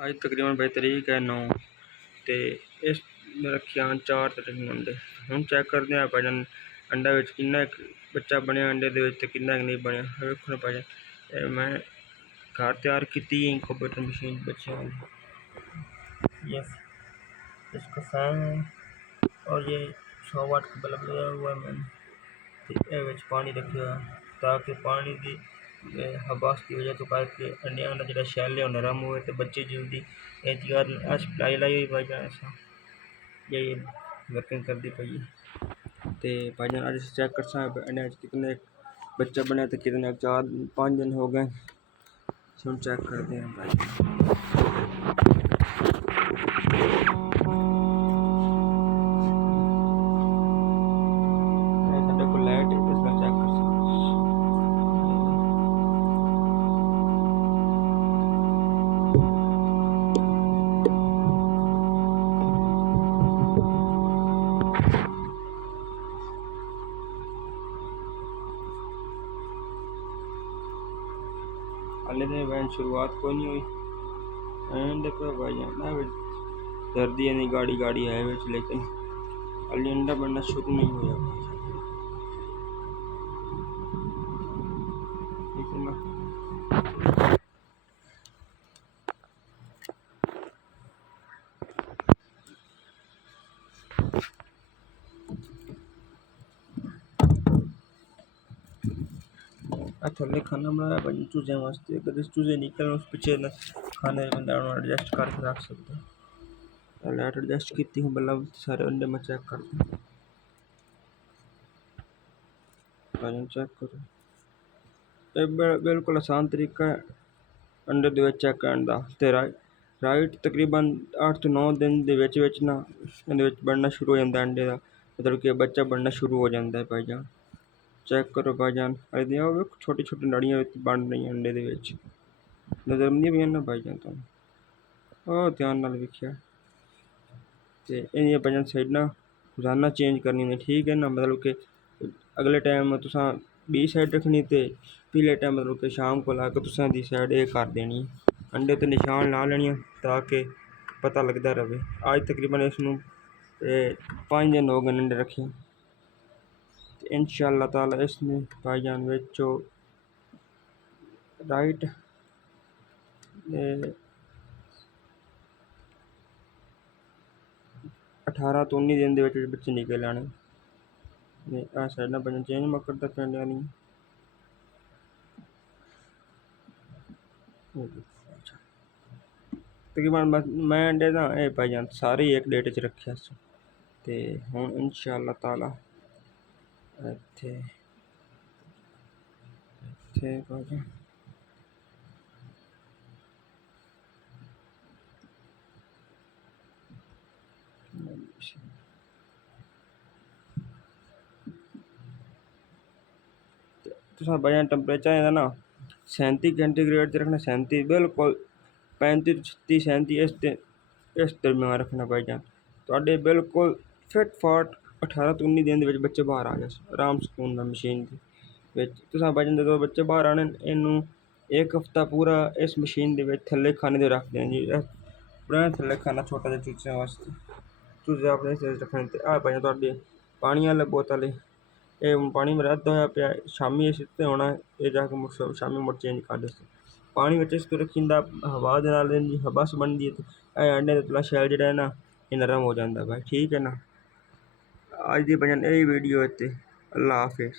आज तकरीबन भाई तरीक है 9 ते इस रखिया 4 अंडे हम चेक करते हैं भाईजान अंडा विच किन्ना बच्चा बनया अंडे दे विच ते किन्ना नहीं बनया वेखो भाईजान मैं घर तैयार की इंक्यूबेटर मशीन बच्चों वाली यस इसका फैन है और ये 100 वाट का बल्ब लगा हुआ है मैंने तो पानी रखे हुआ ताकि पानी की हबास की वजह तो करके अंडिया का जो शैल है नरम हुए तो बच्चे जल्दी एहतियात लाई लाई हुई भाईजान ऐसा यही वर्किंग करती पई है तो भाईजान आज चेक कर सकते अंडिया कितने बच्चा बने तो कितने 4-5 दिन हो गए हम चेक करते हैं भाई हाले तो वैन शुरुआत कोई नहीं हुई एंड पे भाईजान सर्दी यानी गाड़ी गाड़ी है बिच लेकिन हाले अंडा बनना शुरू नहीं हुआ ठीक है ना। थल्ले खाना बनाया भाई चूजे वास्ते अगर चूजे निकल उस पीछे ना खाने में दाना एडजस्ट करके रख सकते हैं लाइट एडजस्ट की हूँ बल्ला सारे अंडे में चेक करते हैं चेक करो बिल्कुल आसान तरीका है अंडे दे चेक करने का ते राइट तकरीबन 8 ਤੋਂ 9 दिन ਦੇ ਵਿੱਚ ना ਇਹਦੇ ਵਿੱਚ ਬਣਨਾ शुरू हो जाता अंडे का मतलब कि बच्चा बनना शुरू हो जाता है भाईजान चेक करो भाईजान छोटी छोटी नाड़ियाँ बन रही अंडे दे विच नज़र नहीं पई ना भाईजान तुहानू ध्यान नाल वेखिया ते इहदियां भाईजान साइडां रोज़ाना चेंज करनी ठीक है ना मतलब कि अगले टाइम तुसां बी साइड रखनी ते पिछले टाइम मतलब कि शाम को लाके तुसां दी साइड ये कर देनी अंडे ते निशान ला लेनी ताकि पता लगता रहे। आज तकरीबन इसनूं 5 दिन हो गए अंडे रखे इंशाअल्लाह ताला इसमें भाईजान विचो राइट 18 ਤੋਂ 19 दिन के बच्चे निकल आने आ साइडा भाईजान चेंज मैं करता पिंडिया दी तकरीबन मैं अंडे ना भाईजान सारे एक डेट च रखे ते हुण इंशाअल्लाह ताला इत्थे भाईजान तुसां भाईजान टैंपरेचर इहदा ना 37 सेंटीग्रेड रखना 37 बिल्कुल 35 36 37 इस दरम्यान रखना भाईजान तुहाडे बिल्कुल फिट फाट 18 ਤੋਂ 19 दिन बच्चे बाहर आ जाए आराम सुकून नाल मशीन तुसां भाईजान जो बच्चे बाहर आने इनू 1 हफ्ता पूरा इस मशीन दे थल्ले खाने दे रख दें जी पूरा थल्ले खाना छोटा जिहा चूचें वास्ते चूचे अपने रखने ते आ भाईजान तुहाडे पानी वाले बोतल ये पानी में रद्द होया पिया शामी इस होना ये जाके शामी मुड़ चेंज कर दे पानी में इसको रखी हवा दे नाल हबस बनती है अंडे का शैल जो है ना ये नरम हो जाता है भाई ठीक है ना। आज की भाईजान यही वीडियो है अल्लाह हाफिज़।